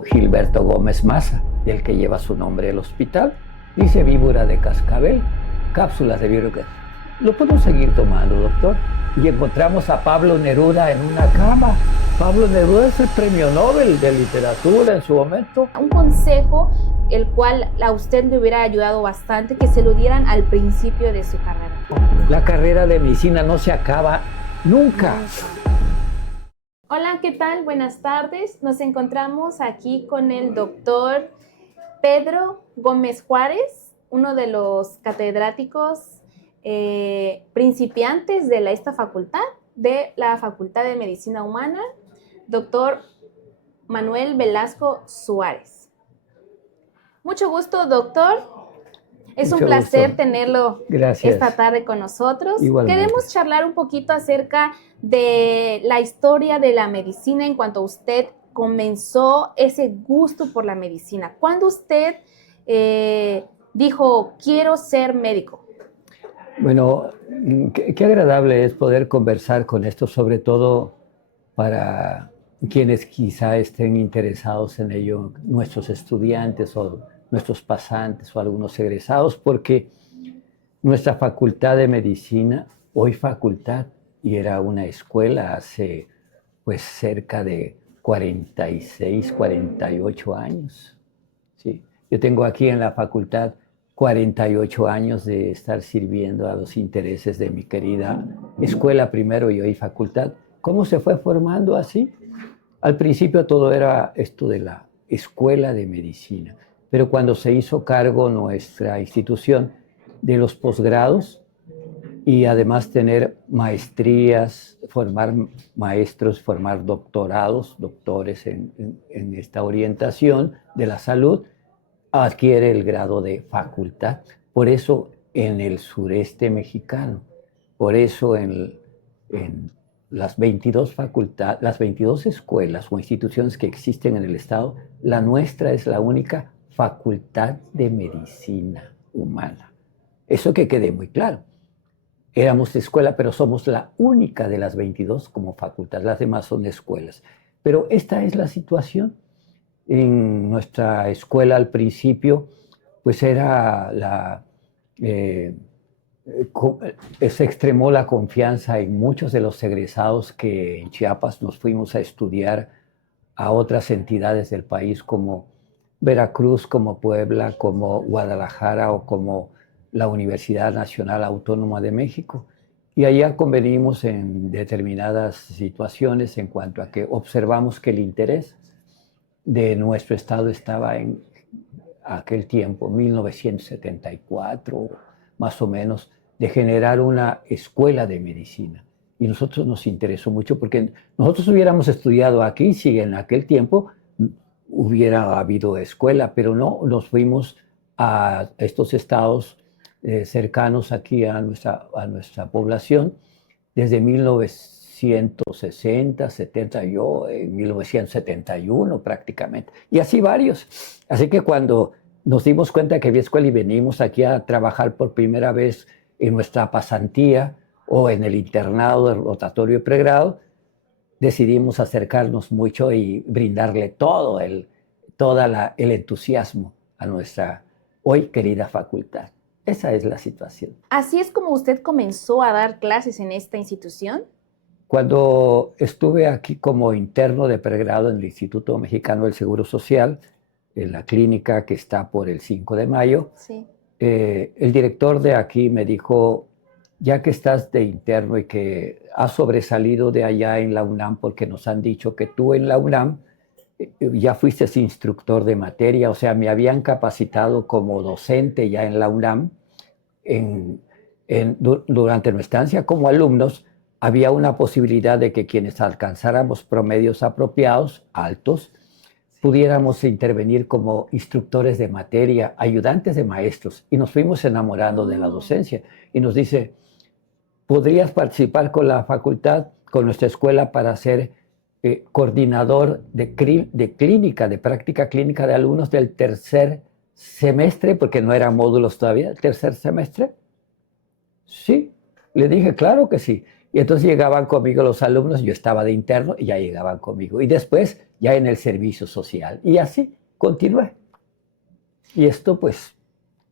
Gilberto Gómez Maza, del que lleva su nombre el hospital. Dice víbora de cascabel, cápsulas de víbora. Lo podemos seguir tomando, doctor. Y encontramos a Pablo Neruda en una cama. Pablo Neruda es el premio Nobel de literatura en su momento. Un consejo el cual a usted le hubiera ayudado bastante, que se lo dieran al principio de su carrera. La carrera de medicina no se acaba nunca. Hola, ¿qué tal? Buenas tardes. Nos encontramos aquí con el doctor Pedro Gómez Juárez, uno de los catedráticos principiantes de esta facultad, de la Facultad de Medicina Humana, doctor Manuel Velasco Suárez. Mucho gusto, doctor. Es un placer tenerlo esta tarde con nosotros. Igualmente. Queremos charlar un poquito acerca de la historia de la medicina en cuanto a usted comenzó ese gusto por la medicina. ¿Cuándo usted dijo, quiero ser médico? Bueno, qué agradable es poder conversar con esto, sobre todo para quienes quizá estén interesados en ello, nuestros estudiantes o nuestros pasantes o algunos egresados, porque nuestra facultad de medicina, hoy facultad, y era una escuela hace pues cerca de 46, 48 años. ¿Sí? Yo tengo aquí en la facultad 48 años de estar sirviendo a los intereses de mi querida escuela primero y hoy facultad. ¿Cómo se fue formando así? Al principio todo era esto de la escuela de medicina, pero cuando se hizo cargo nuestra institución de los posgrados y además tener maestrías, formar maestros, formar doctorados, doctores en esta orientación de la salud, adquiere el grado de facultad. Por eso en el sureste mexicano, por eso en las 22 facultades, las 22 escuelas o instituciones que existen en el estado, la nuestra es la única facultad de medicina humana. Eso que quede muy claro. Éramos de escuela, pero somos la única de las 22 como facultad. Las demás son escuelas. Pero esta es la situación. En nuestra escuela al principio, pues era se extremó la confianza en muchos de los egresados que en Chiapas nos fuimos a estudiar a otras entidades del país como Veracruz, como Puebla, como Guadalajara o como la Universidad Nacional Autónoma de México. Y allá convenimos en determinadas situaciones en cuanto a que observamos que el interés de nuestro estado estaba en aquel tiempo, 1974, más o menos, de generar una escuela de medicina. Y nosotros nos interesó mucho porque nosotros hubiéramos estudiado aquí si en aquel tiempo hubiera habido escuela, pero no, nos fuimos a estos estados cercanos aquí a nuestra población desde 1960, 70, yo en 1971 prácticamente, y así varios. Así que cuando nos dimos cuenta que había escuela y venimos aquí a trabajar por primera vez en nuestra pasantía o en el internado del rotatorio de pregrado, decidimos acercarnos mucho y brindarle todo el entusiasmo a nuestra hoy querida facultad. Esa es la situación. ¿Así es como usted comenzó a dar clases en esta institución? Cuando estuve aquí como interno de pregrado en el Instituto Mexicano del Seguro Social, en la clínica que está por el 5 de mayo, sí. El director de aquí me dijo, ya que estás de interno y que has sobresalido de allá en la UNAM, porque nos han dicho que tú en la UNAM ya fuiste instructor de materia, o sea, me habían capacitado como docente ya en la UNAM, durante nuestra estancia como alumnos, había una posibilidad de que quienes alcanzáramos promedios apropiados, altos, pudiéramos intervenir como instructores de materia, ayudantes de maestros, y nos fuimos enamorando de la docencia. Y nos dice, ¿podrías participar con la facultad, con nuestra escuela, para ser coordinador de clínica, de práctica clínica de alumnos del tercer semestre, porque no eran módulos todavía, el tercer semestre? Sí, le dije, claro que sí. Y entonces llegaban conmigo los alumnos, yo estaba de interno y ya llegaban conmigo. Y después ya en el servicio social. Y así continué. Y esto pues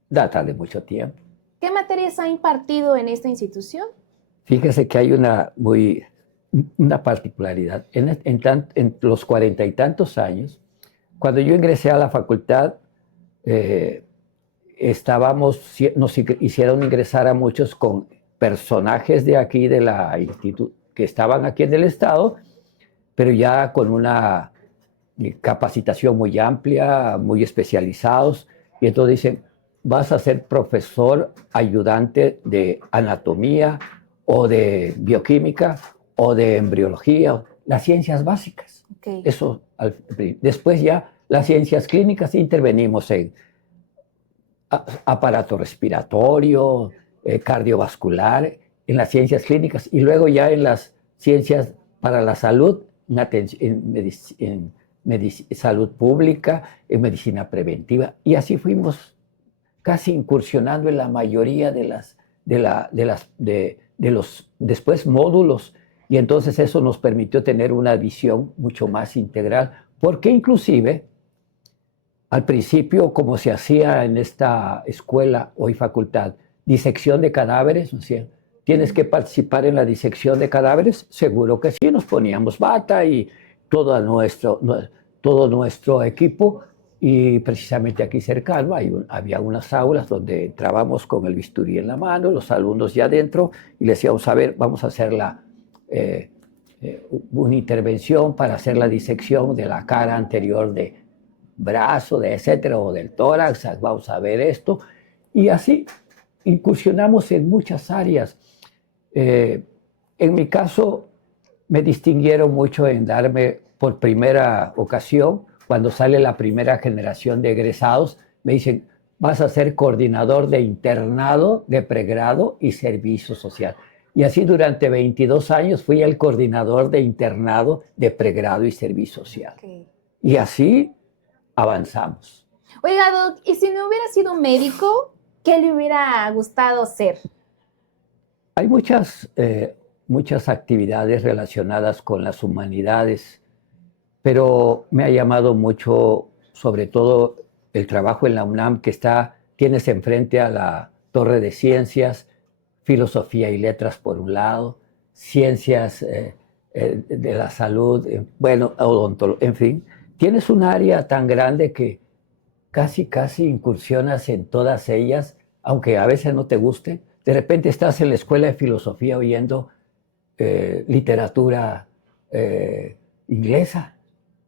data de mucho tiempo. ¿Qué materias ha impartido en esta institución? Fíjese que hay una particularidad. En los 40 y tantos años, cuando yo ingresé a la facultad, nos hicieron ingresar a muchos con personajes de aquí, de la que estaban aquí en el estado, pero ya con una capacitación muy amplia, muy especializados, y entonces dicen, vas a ser profesor ayudante de anatomía o de bioquímica o de embriología, las ciencias básicas. Okay. Eso, después ya las ciencias clínicas intervenimos en aparato respiratorio, cardiovascular, en las ciencias clínicas y luego ya en las ciencias para la salud, en salud pública, en medicina preventiva. Y así fuimos casi incursionando en la mayoría de los después módulos. Y entonces eso nos permitió tener una visión mucho más integral, porque inclusive al principio, como se hacía en esta escuela, hoy facultad, disección de cadáveres, o sea, ¿tienes que participar en la disección de cadáveres? Seguro que sí, nos poníamos bata y todo nuestro equipo, y precisamente aquí cercano había unas aulas donde entrábamos con el bisturí en la mano, los alumnos ya adentro, y les decíamos, a ver, vamos a hacer una intervención para hacer la disección de la cara anterior de brazo, de etcétera, o del tórax, vamos a ver esto, y así incursionamos en muchas áreas. En mi caso, me distinguieron mucho en darme por primera ocasión, cuando sale la primera generación de egresados, me dicen, vas a ser coordinador de internado, de pregrado y servicio social. Y así durante 22 años fui el coordinador de internado, de pregrado y servicio social. Okay. Y así avanzamos. Oiga, Doc, ¿y si no hubiera sido médico, qué le hubiera gustado ser? Hay muchas actividades relacionadas con las humanidades, pero me ha llamado mucho, sobre todo, el trabajo en la UNAM, que tienes enfrente a la Torre de Ciencias, Filosofía y Letras por un lado, Ciencias de la Salud, odontología, en fin. Tienes un área tan grande que casi incursionas en todas ellas, aunque a veces no te guste. De repente estás en la escuela de filosofía oyendo literatura inglesa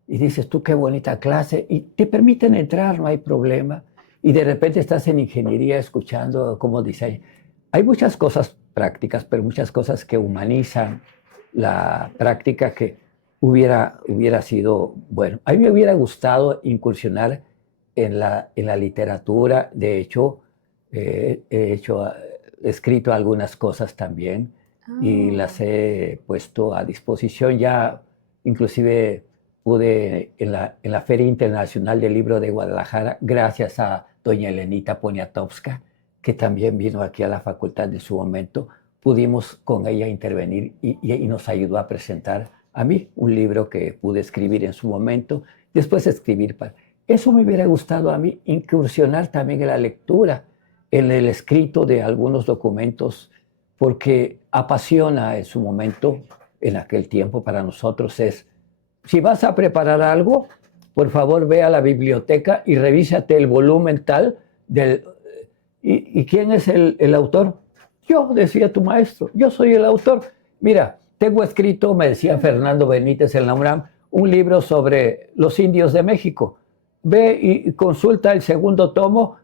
y dices, tú qué bonita clase, y te permiten entrar, no hay problema. Y de repente estás en ingeniería escuchando cómo diseñan. Hay muchas cosas prácticas, pero muchas cosas que humanizan la práctica que hubiera sido bueno. A mí me hubiera gustado incursionar en la literatura. De hecho, he escrito algunas cosas también y las he puesto a disposición. Ya inclusive pude en la Feria Internacional del Libro de Guadalajara, gracias a doña Elenita Poniatowska, que también vino aquí a la facultad en su momento, pudimos con ella intervenir y nos ayudó a presentar a mí un libro que pude escribir en su momento, después escribir para... Eso me hubiera gustado a mí, incursionar también en la lectura, en el escrito de algunos documentos, porque apasiona en su momento, en aquel tiempo para nosotros si vas a preparar algo, por favor ve a la biblioteca y revísate el volumen tal ¿Y quién es el autor? Yo, decía tu maestro, yo soy el autor. Mira, tengo escrito, me decía Fernando Benítez en la UNAM, un libro sobre los indios de México. Ve y consulta el segundo tomo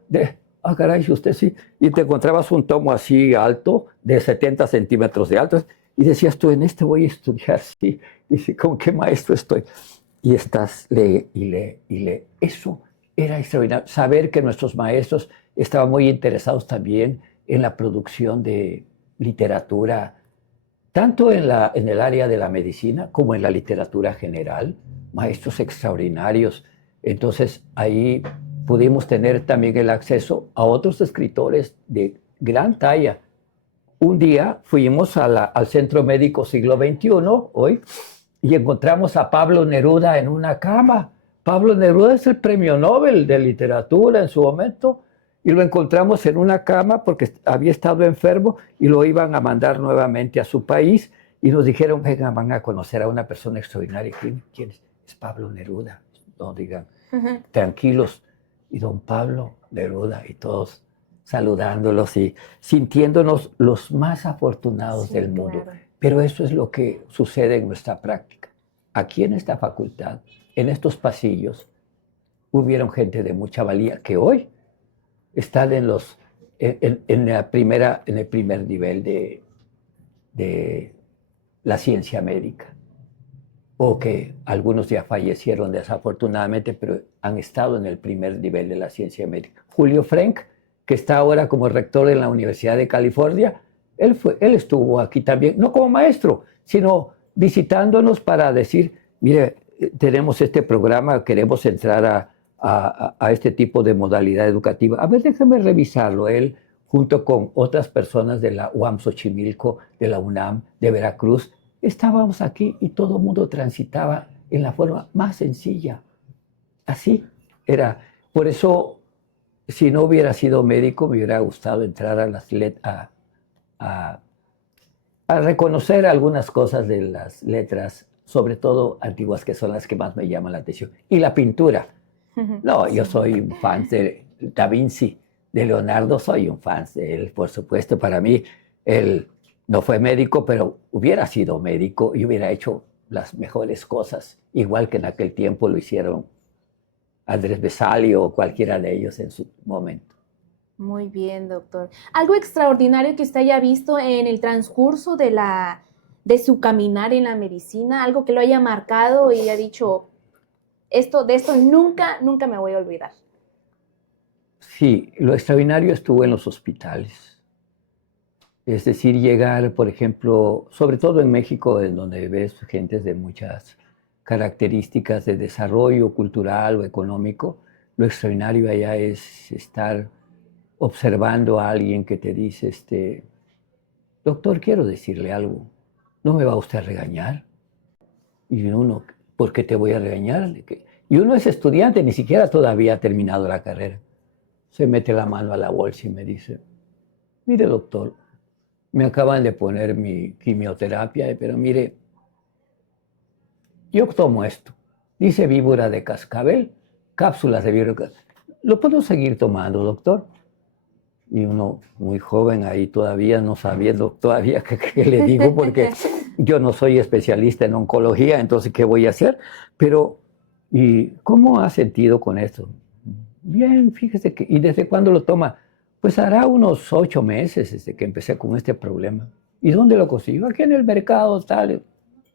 caray, usted sí. Y te encontrabas un tomo así alto, de 70 centímetros de alto, y decías tú, en este voy a estudiar, sí. Dice, ¿con qué maestro estoy? Y estás, lee y lee y lee. Eso era extraordinario. Saber que nuestros maestros estaban muy interesados también en la producción de literatura, tanto en el área de la medicina como en la literatura general, maestros extraordinarios. Entonces ahí pudimos tener también el acceso a otros escritores de gran talla. un día fuimos al Centro Médico Siglo XXI, hoy, y encontramos a Pablo Neruda en una cama. Pablo Neruda es el premio Nobel de literatura en su momento, y lo encontramos en una cama porque había estado enfermo y lo iban a mandar nuevamente a su país, y nos dijeron, venga, van a conocer a una persona extraordinaria. ¿Quién es? Es Pablo Neruda. No digan, tranquilos. Y don Pablo Neruda y todos saludándolos y sintiéndonos los más afortunados del mundo. Claro. Pero eso es lo que sucede en nuestra práctica. Aquí en esta facultad, en estos pasillos, hubieron gente de mucha valía que hoy están en el primer nivel de la ciencia médica, o que algunos ya fallecieron desafortunadamente, pero han estado en el primer nivel de la ciencia médica. Julio Frenk, que está ahora como rector en la Universidad de California, él estuvo aquí también, no como maestro, sino visitándonos para decir, mire, tenemos este programa, queremos entrar a este tipo de modalidad educativa. A ver, déjame revisarlo. Él, junto con otras personas de la UAM Xochimilco, de la UNAM, de Veracruz, estábamos aquí y todo el mundo transitaba en la forma más sencilla. Así era. Por eso, si no hubiera sido médico, me hubiera gustado entrar a reconocer algunas cosas de las letras, sobre todo antiguas, que son las que más me llaman la atención. Y la pintura. No, yo soy un fan de Da Vinci, de Leonardo, soy un fan de él, por supuesto. Para mí, él no fue médico, pero hubiera sido médico y hubiera hecho las mejores cosas, igual que en aquel tiempo lo hicieron Andrés Besalio o cualquiera de ellos en su momento. Muy bien, doctor. ¿Algo extraordinario que usted haya visto en el transcurso de su caminar en la medicina? ¿Algo que lo haya marcado y haya dicho, de esto nunca me voy a olvidar? Sí, lo extraordinario estuvo en los hospitales. Es decir, llegar, por ejemplo, sobre todo en México, en donde ves gentes de muchas características de desarrollo cultural o económico, lo extraordinario allá es estar observando a alguien que te dice, doctor, quiero decirle algo, ¿no me va usted a regañar? Y uno, ¿por qué te voy a regañar? Y uno es estudiante, ni siquiera todavía ha terminado la carrera. Se mete la mano a la bolsa y me dice, mire, doctor, me acaban de poner mi quimioterapia, pero mire, yo tomo esto. Dice víbora de cascabel, cápsulas de víbora de cascabel. ¿Lo puedo seguir tomando, doctor? Y uno muy joven ahí todavía, no sabiendo todavía qué le digo, porque yo no soy especialista en oncología, entonces, ¿qué voy a hacer? Pero, ¿y cómo ha sentido con esto? Bien, fíjese que, ¿y desde cuándo lo toma? Pues hará unos 8 meses desde que empecé con este problema. ¿Y dónde lo consigo? Aquí en el mercado, tal.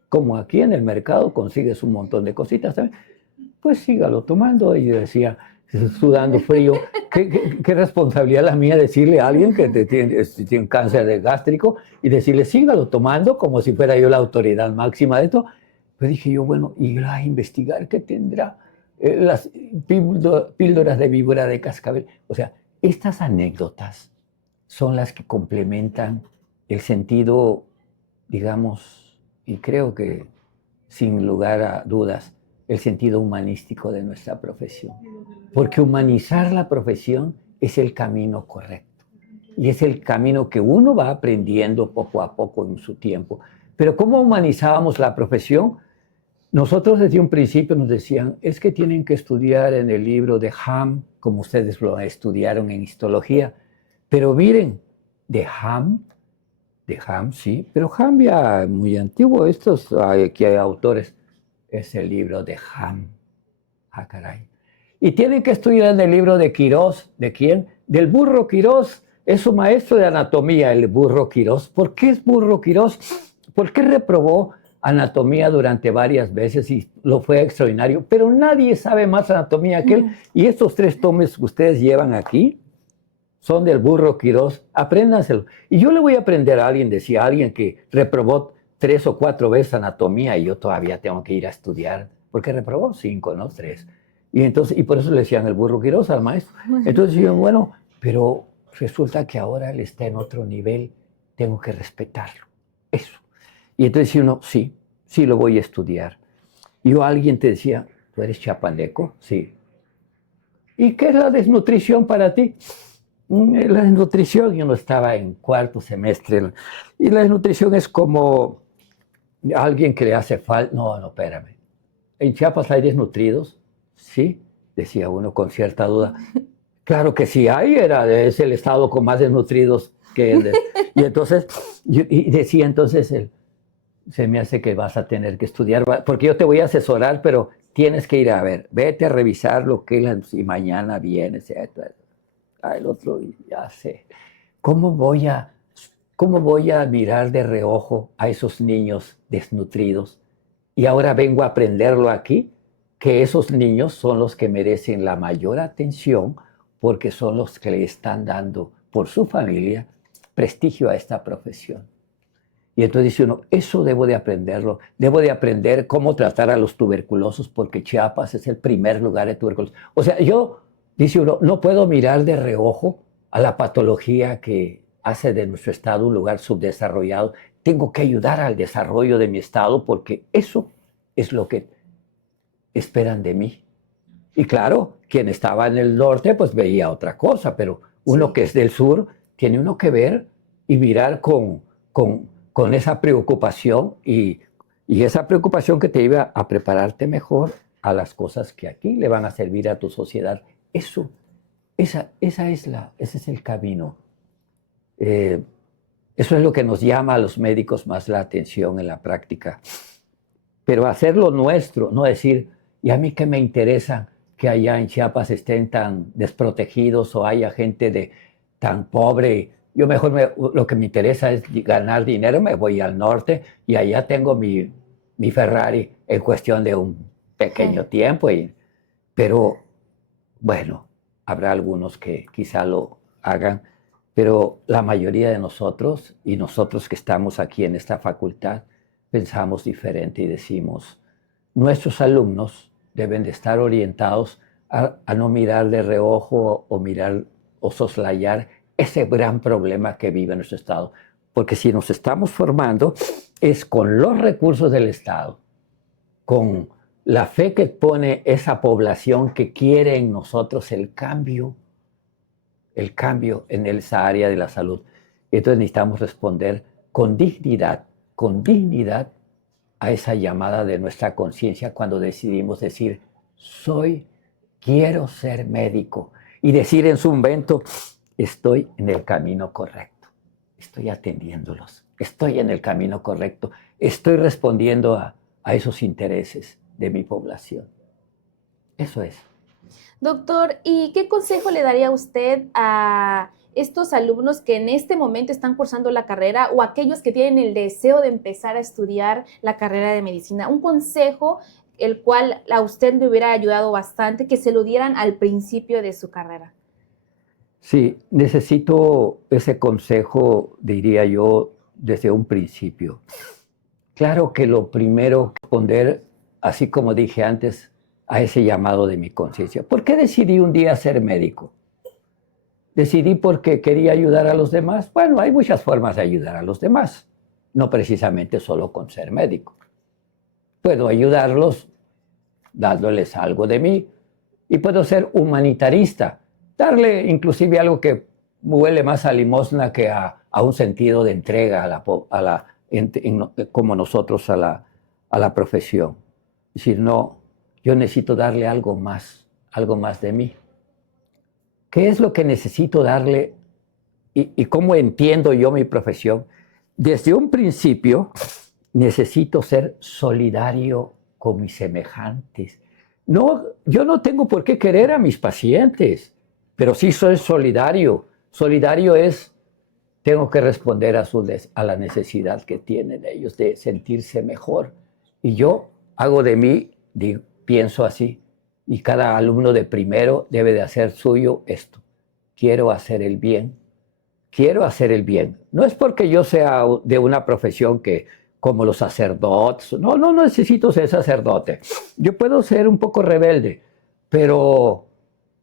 Como aquí en el mercado consigues un montón de cositas, ¿sabes? Pues sígalo tomando. Y decía, sudando frío, ¿qué responsabilidad la mía decirle a alguien que tiene cáncer de gástrico y decirle, sígalo tomando como si fuera yo la autoridad máxima de esto? Pues dije yo, bueno, ir a investigar qué tendrá las píldoras de víbora de cascabel. O sea, estas anécdotas son las que complementan el sentido, digamos, y creo que sin lugar a dudas, el sentido humanístico de nuestra profesión. Porque humanizar la profesión es el camino correcto. Y es el camino que uno va aprendiendo poco a poco en su tiempo. Pero ¿cómo humanizábamos la profesión? Nosotros desde un principio nos decían, es que tienen que estudiar en el libro de Ham, como ustedes lo estudiaron en histología. Pero miren, de Ham sí, pero Ham ya muy antiguo. Aquí hay autores, es el libro de Ham. Ah, caray. Y tienen que estudiar en el libro de Quirós. ¿De quién? Del burro Quirós. Es su maestro de anatomía, el burro Quirós. ¿Por qué es burro Quirós? ¿Por qué reprobó anatomía durante varias veces y lo fue extraordinario? Pero nadie sabe más anatomía que él. Y estos 3 tomes que ustedes llevan aquí son del burro Quirós. Apréndanselo. Y yo le voy a aprender a alguien, decía alguien que reprobó 3 o 4 veces anatomía y yo todavía tengo que ir a estudiar, porque reprobó 5, no 3. Y por eso le decían el burro Quirós al maestro. Entonces yo, bueno, pero resulta que ahora él está en otro nivel tengo que respetarlo. Eso. Y entonces uno, sí, sí lo voy a estudiar. Y alguien te decía, ¿tú eres chapaneco? Sí. ¿Y qué es la desnutrición para ti? La desnutrición, yo no estaba en cuarto semestre, y la desnutrición es como alguien que le hace falta. No, no, espérame. ¿En Chiapas hay desnutridos? Sí, decía uno con cierta duda. Claro que sí hay, es el estado con más desnutridos que y entonces, y decía entonces él, se me hace que vas a tener que estudiar, porque yo te voy a asesorar, pero tienes que ir a ver, vete a revisar lo que es, y mañana vienes, el otro día, ya sé. ¿Cómo voy a, cómo voy a mirar de reojo a esos niños desnutridos? Y ahora vengo a aprenderlo aquí, que esos niños son los que merecen la mayor atención porque son los que le están dando por su familia prestigio a esta profesión. Y entonces dice uno, eso debo de aprenderlo, debo de aprender cómo tratar a los tuberculosos porque Chiapas es el primer lugar de tuberculosis. O sea, yo, dice uno, no puedo mirar de reojo a la patología que hace de nuestro estado un lugar subdesarrollado. Tengo que ayudar al desarrollo de mi estado porque eso es lo que esperan de mí. Y claro, quien estaba en el norte pues veía otra cosa, pero uno sí, que es del sur tiene uno que ver y mirar con esa preocupación y esa preocupación que te iba a prepararte mejor a las cosas que aquí le van a servir a tu sociedad. Eso, ese es el camino. Eso es lo que nos llama a los médicos más la atención en la práctica. Pero hacerlo nuestro, no decir, ¿y a mí qué me interesa que allá en Chiapas estén tan desprotegidos o haya gente tan pobre? Yo mejor lo que me interesa es ganar dinero, me voy al norte y allá tengo mi Ferrari en cuestión de un pequeño tiempo. Pero bueno, habrá algunos que quizá lo hagan, pero la mayoría de nosotros y nosotros que estamos aquí en esta facultad pensamos diferente y decimos, nuestros alumnos deben de estar orientados a no mirar de reojo o mirar o soslayar ese gran problema que vive nuestro Estado. Porque si nos estamos formando es con los recursos del Estado, con la fe que pone esa población que quiere en nosotros el cambio en esa área de la salud. Entonces necesitamos responder con dignidad a esa llamada de nuestra conciencia cuando decidimos decir, quiero ser médico. Y decir en su momento, estoy en el camino correcto, estoy atendiéndolos, estoy en el camino correcto, estoy respondiendo a esos intereses de mi población. Eso es. Doctor, ¿y qué consejo le daría usted a estos alumnos que en este momento están cursando la carrera o aquellos que tienen el deseo de empezar a estudiar la carrera de medicina? Un consejo el cual a usted le hubiera ayudado bastante, que se lo dieran al principio de su carrera. Sí, necesito ese consejo, diría yo, desde un principio. Claro que lo primero que responder, así como dije antes, a ese llamado de mi conciencia. ¿Por qué decidí un día ser médico? ¿Decidí porque quería ayudar a los demás? Bueno, hay muchas formas de ayudar a los demás, no precisamente solo con ser médico. Puedo ayudarlos dándoles algo de mí y puedo ser humanitarista, darle inclusive algo que huele más a limosna que a un sentido de entrega como nosotros a la profesión. Es decir, no, yo necesito darle algo más de mí. ¿Qué es lo que necesito darle y cómo entiendo yo mi profesión? Desde un principio necesito ser solidario con mis semejantes. No, yo no tengo por qué querer a mis pacientes, pero sí soy solidario. Solidario es, tengo que responder a la necesidad que tienen ellos de sentirse mejor. Y yo hago de mí, pienso así, y cada alumno de primero debe de hacer suyo esto. Quiero hacer el bien. Quiero hacer el bien. No es porque yo sea de una profesión que, como los sacerdotes, no necesito ser sacerdote. Yo puedo ser un poco rebelde, pero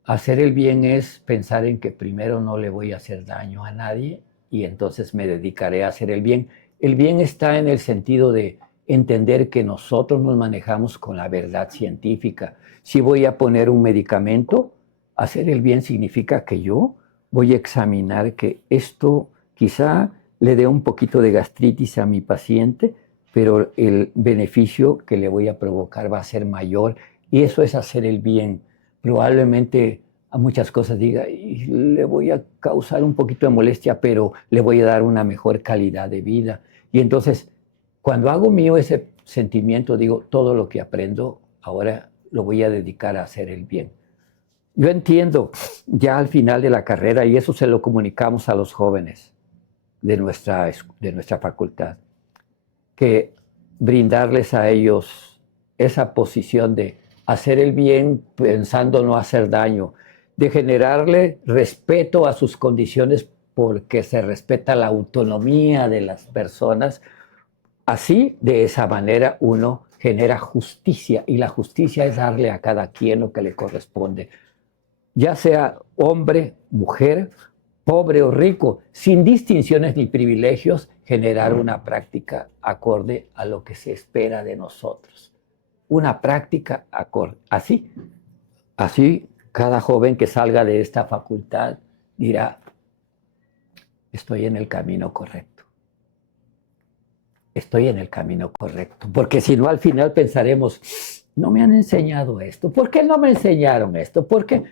hacer el bien es pensar en que primero no le voy a hacer daño a nadie y entonces me dedicaré a hacer el bien. El bien está en el sentido de entender que nosotros nos manejamos con la verdad científica. Si voy a poner un medicamento, hacer el bien significa que yo voy a examinar que esto quizá le dé un poquito de gastritis a mi paciente, pero el beneficio que le voy a provocar va a ser mayor, y eso es hacer el bien. Probablemente a muchas cosas diga, y le voy a causar un poquito de molestia, pero le voy a dar una mejor calidad de vida. Y entonces, cuando hago mío ese sentimiento, digo, todo lo que aprendo ahora lo voy a dedicar a hacer el bien. Yo entiendo ya al final de la carrera, y eso se lo comunicamos a los jóvenes de nuestra facultad, que brindarles a ellos esa posición de hacer el bien pensando no hacer daño, de generarle respeto a sus condiciones porque se respeta la autonomía de las personas. Así, de esa manera, uno genera justicia, y la justicia es darle a cada quien lo que le corresponde, ya sea hombre, mujer, pobre o rico, sin distinciones ni privilegios, generar una práctica acorde a lo que se espera de nosotros. Una práctica acorde. Así, cada joven que salga de esta facultad dirá, estoy en el camino correcto. Estoy en el camino correcto. Porque si no, al final pensaremos, no me han enseñado esto. ¿Por qué no me enseñaron esto? Porque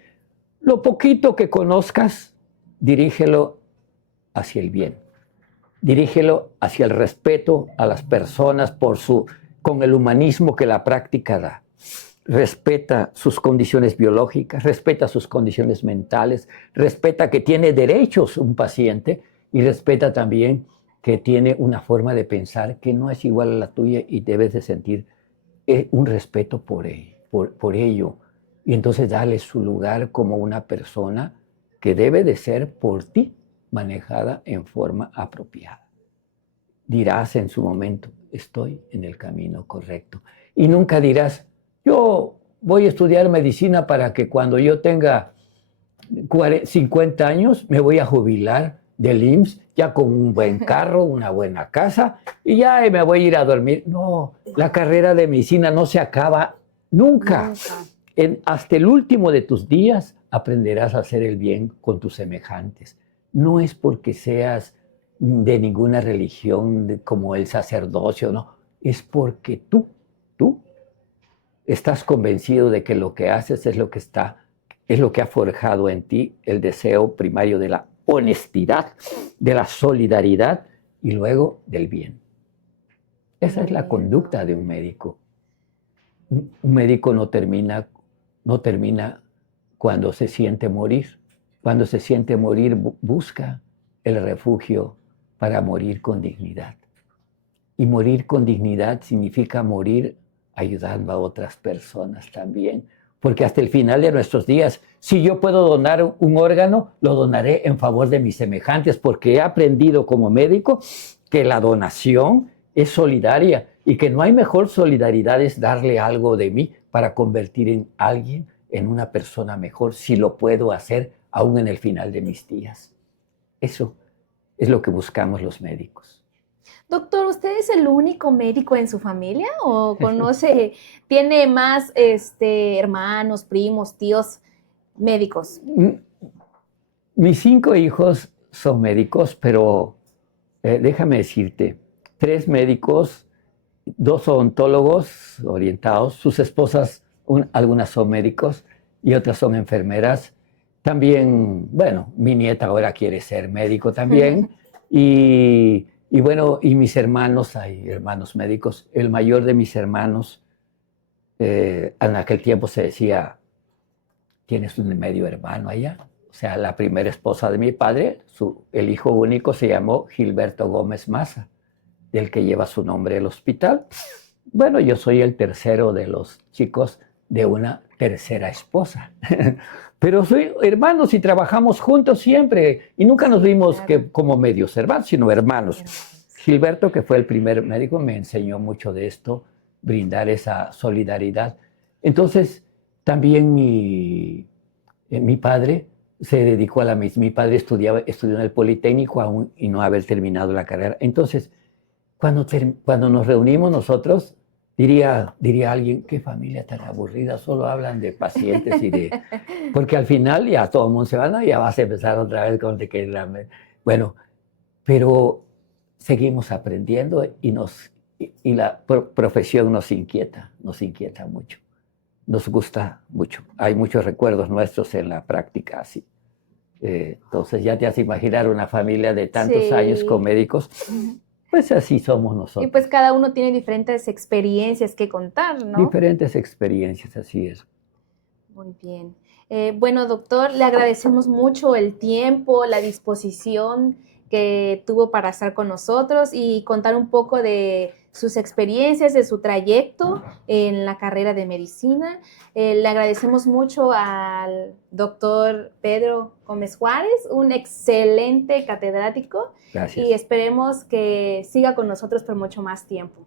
lo poquito que conozcas, dirígelo hacia el bien. Dirígelo hacia el respeto a las personas con el humanismo que la práctica da. Respeta sus condiciones biológicas, respeta sus condiciones mentales, respeta que tiene derechos un paciente, y respeta también que tiene una forma de pensar que no es igual a la tuya, y debes de sentir un respeto por ello. Y entonces darle su lugar como una persona que debe de ser por ti manejada en forma apropiada. Dirás en su momento, estoy en el camino correcto. Y nunca dirás, yo voy a estudiar medicina para que cuando yo tenga 50 años me voy a jubilar del IMSS, ya con un buen carro, una buena casa, y ya me voy a ir a dormir. No, la carrera de medicina no se acaba nunca. Hasta el último de tus días aprenderás a hacer el bien con tus semejantes. No es porque seas de ninguna religión como el sacerdocio, no. Es porque tú estás convencido de que lo que haces es lo que ha forjado en ti el deseo primario de la honestidad, de la solidaridad y luego del bien. Esa es la conducta de un médico. Un médico no termina cuando se siente morir. Cuando se siente morir, busca el refugio para morir con dignidad. Y morir con dignidad significa morir ayudando a otras personas también. Porque hasta el final de nuestros días, si yo puedo donar un órgano, lo donaré en favor de mis semejantes, porque he aprendido como médico que la donación es solidaria, y que no hay mejor solidaridad es darle algo de mí para convertir en alguien en una persona mejor, si lo puedo hacer aún en el final de mis días. Eso es lo que buscamos los médicos. Doctor, ¿usted es el único médico en su familia o tiene más hermanos, primos, tíos médicos? Mis 5 hijos son médicos, pero déjame decirte, 3 médicos, 2 odontólogos orientados, sus esposas, algunas son médicos y otras son enfermeras. También, bueno, mi nieta ahora quiere ser médico también. Y bueno, y mis hermanos, hay hermanos médicos. El mayor de mis hermanos, en aquel tiempo se decía, tienes un medio hermano allá. O sea, la primera esposa de mi padre, el hijo único se llamó Gilberto Gómez Maza, del que lleva su nombre el hospital. Bueno, yo soy el tercero de los chicos de una tercera esposa. Pero soy hermanos y trabajamos juntos siempre. Y nunca nos vimos como medios hermanos, sino hermanos. Gilberto, que fue el primer médico, me enseñó mucho de esto, brindar esa solidaridad. Entonces, también mi padre se dedicó a la misma. Mi padre estudió en el Politécnico aún y no haber terminado la carrera. Entonces, cuando nos reunimos nosotros, diría alguien, qué familia tan aburrida, solo hablan de pacientes y de... Porque al final ya todo el mundo se va, no, ya vas a empezar otra vez con de que bueno, pero seguimos aprendiendo y la profesión nos inquieta mucho, nos gusta mucho. Hay muchos recuerdos nuestros en la práctica así. Entonces ya te has de imaginar una familia de tantos años con Sí. médicos, pues así somos Y nosotros. pues cada uno tiene diferentes experiencias que contar, ¿no? Diferentes experiencias, así es. Muy bien. Bueno, doctor, le agradecemos mucho el tiempo, la disposición que tuvo para estar con nosotros y contar un poco de sus experiencias, de su trayecto en la carrera de medicina. Le agradecemos mucho al doctor Pedro Gómez Juárez, un excelente catedrático, Gracias. y esperemos que siga con nosotros por mucho más tiempo.